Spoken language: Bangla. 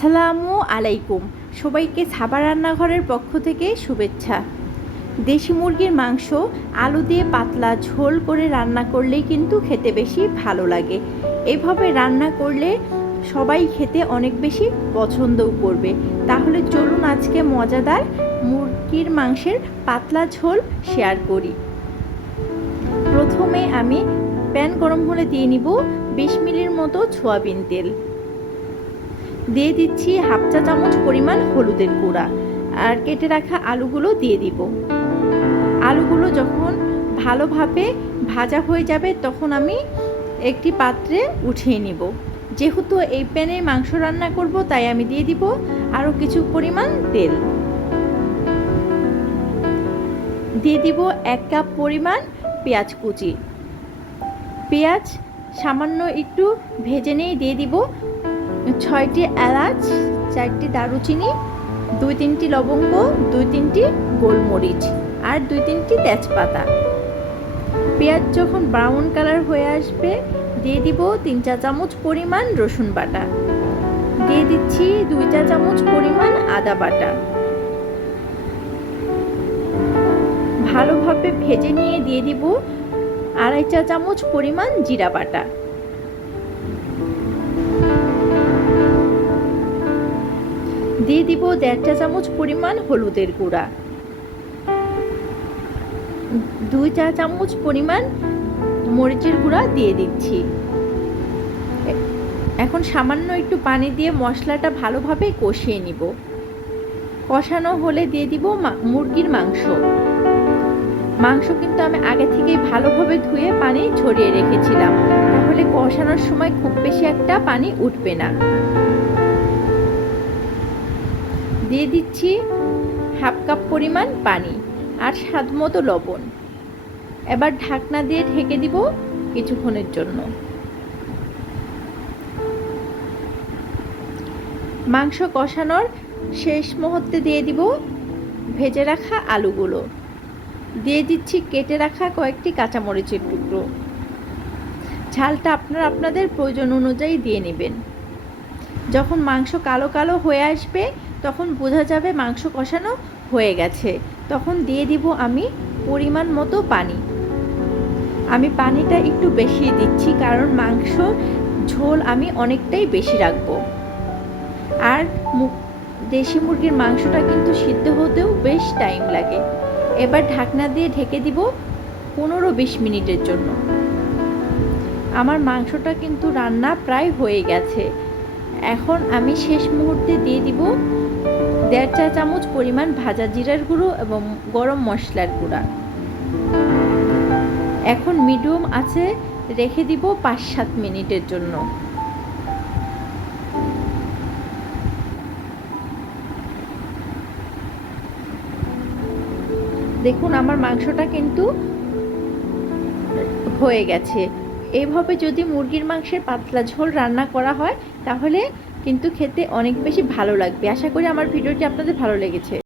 আসসালামু আলাইকুম। সবাইকে সাবা রান্নাঘরের পক্ষ থেকে শুভেচ্ছা। দেশি মুরগির মাংস আলু দিয়ে পাতলা ঝোল করে রান্না করলেই কিন্তু খেতে বেশি ভালো লাগে। এভাবে রান্না করলে সবাই খেতে অনেক বেশি পছন্দও করবে। তাহলে চলুন আজকে মজাদার মুরগির মাংসের পাতলা ঝোল শেয়ার করি। প্রথমে আমি প্যান গরম হলে দিয়ে নিব 20 মিলির মতো সয়াবিন তেল। দিয়ে দিচ্ছি হাফ চা চামচ পরিমাণ হলুদের গুঁড়া আর কেটে রাখা আলুগুলো দিয়ে দিব। আলুগুলো যখন ভালোভাবে ভাজা হয়ে যাবে তখন আমি একটি পাত্রে উঠিয়ে নিব। যেহেতু এই প্যানে মাংস রান্না করব তাই আমি দিয়ে দিব আরও কিছু পরিমাণ তেল। দিয়ে দিব 1 কাপ পরিমাণ পেঁয়াজ কুচি। পেঁয়াজ সামান্য একটু ভেজে নিয়ে দিয়ে দিব 6টি এলাচ, 4টি দারুচিনি, 2-3টি লবঙ্গ, 2-3টি গোলমরিচ আর 2-3টি তেজপাতা। পেঁয়াজ যখন ব্রাউন কালার হয়ে আসবে দিয়ে দিব 3 চা চামচ পরিমাণ রসুন বাটা। দিয়ে দিচ্ছি 2 চা চামচ পরিমাণ আদা বাটা। ভালোভাবে ভেজে নিয়ে দিয়ে দিব 2.5 চা চামচ পরিমাণ জিরা বাটা। দিয়ে দিব 1.5 চা চামচ পরিমাণ হলুদের গুঁড়া, 2 চা চামচ পরিমাণ মরিচের গুঁড়া দিয়ে দিচ্ছি। এখন সামান্য একটু পানি দিয়ে মশলাটা ভালোভাবে কষিয়ে নিব। কষানো হলে দিয়ে দিব মুরগির মাংস। মাংস কিন্তু আমি আগে থেকেই ভালোভাবে ধুয়ে পানি ছড়িয়ে রেখেছিলাম, তাহলে কষানোর সময় খুব বেশি একটা পানি উঠবে না। দিয়ে দিচ্ছি হাফ কাপ পরিমাণ পানি আর স্বাদ মতো লবণ। এবার ঢাকনা দিয়ে ঢেকে দিব কিছুক্ষণের জন্য। মাংস কষানোর শেষ মুহূর্তে দিয়ে দিব ভেজে রাখা আলুগুলো। দিয়ে দিচ্ছি কেটে রাখা কয়েকটি কাঁচামরিচের টুকরো। ঝালটা আপনারা আপনাদের প্রয়োজন অনুযায়ী দিয়ে নেবেন। যখন মাংস কালো কালো হয়ে আসবে তখন বোঝা যাবে মাংস কষানো হয়ে গেছে। তখন দিয়ে দিব আমি পরিমাণ মতো পানি। আমি পানিটা একটু বেশি দিচ্ছি কারণ মাংস ঝোল আমি অনেকটাই বেশি রাখবো। আর দেশি মুরগির মাংসটা কিন্তু সিদ্ধ হতেও বেশ টাইম লাগে। এবার ঢাকনা দিয়ে ঢেকে দিব 15-20 মিনিটের জন্য। আমার মাংসটা কিন্তু রান্না প্রায় হয়ে গেছে। এখন আমি শেষ মুহূর্তে দিয়ে দিব 1.5 চা চামচ পরিমাণ ভাজা জিরার গুঁড়ো এবং গরম মশলার গুঁড়া। এখন মিডিয়াম আছে রেখে দিব 5-7 মিনিটের জন্য। দেখুন আমার মাংসটা কিন্তু হয়ে গেছে। এইভাবে যদি মুরগির মাংসের পাতলা ঝোল রান্না করা হয় তাহলে কিন্তু খেতে অনেক বেশি ভালো লাগবে। আশা করি আমার ভিডিওটি আপনাদের ভালো লেগেছে।